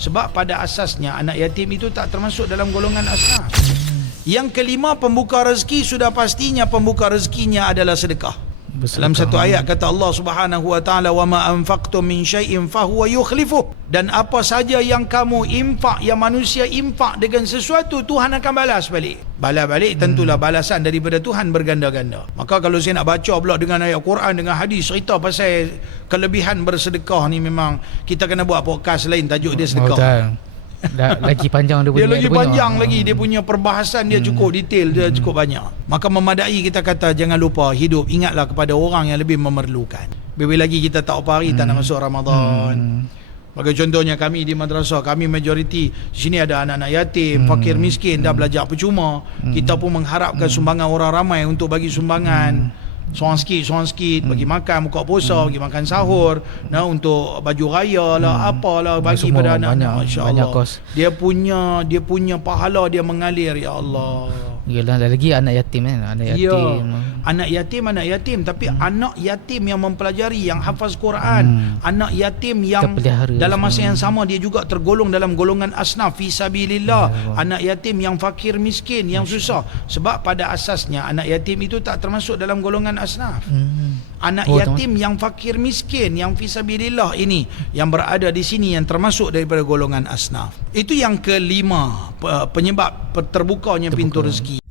Sebab pada asasnya anak yatim itu tak termasuk dalam golongan asnaf. Yang kelima, pembuka rezeki sudah pastinya pembuka rezekinya adalah sedekah. Dalam satu ayat kata Allah Subhanahu wa taala, wa ma anfaqtum min syai'in fahuwa yukhlifuh, dan apa saja yang kamu infak, yang manusia infak dengan sesuatu, Tuhan akan balas balik. Balas balik tentulah balasan daripada Tuhan berganda-ganda. Maka kalau saya nak baca pula dengan ayat Quran, dengan hadis cerita pasal kelebihan bersedekah ni, memang kita kena buat podcast lain tajuk dia sedekah. Lagi panjang dia punya. Dia lagi panjang lagi, dia punya perbahasan dia cukup detail, dia cukup banyak. Maka memadai kita kata jangan lupa hidup, ingatlah kepada orang yang lebih memerlukan. Lebih lagi kita tak apa hari tak nak masuk Ramadan. Bagi contohnya kami di madrasah, kami majoriti sini ada anak-anak yatim, fakir miskin, dah belajar percuma. Kita pun mengharapkan sumbangan orang ramai untuk bagi sumbangan. Seorang sikit bagi makan buka puasa, bagi makan sahur, untuk baju raya lah, apalah bagi semua pada anak-anak. Insya-Allah dia punya pahala dia mengalir, ya Allah. Yalah, lagi anak yatim kan, anak yatim. Anak yatim tapi anak yatim yang mempelajari, yang hafaz Quran, anak yatim yang dalam masa yang sama dia juga tergolong dalam golongan asnaf fi sabilillah, anak yatim yang fakir miskin, yang susah. Sebab pada asasnya anak yatim itu tak termasuk dalam golongan asnaf. Anak yatim yang fakir miskin, yang fi sabilillah ini yang berada di sini yang termasuk daripada golongan asnaf. Itu yang kelima, penyebab terbukanya pintu rezeki.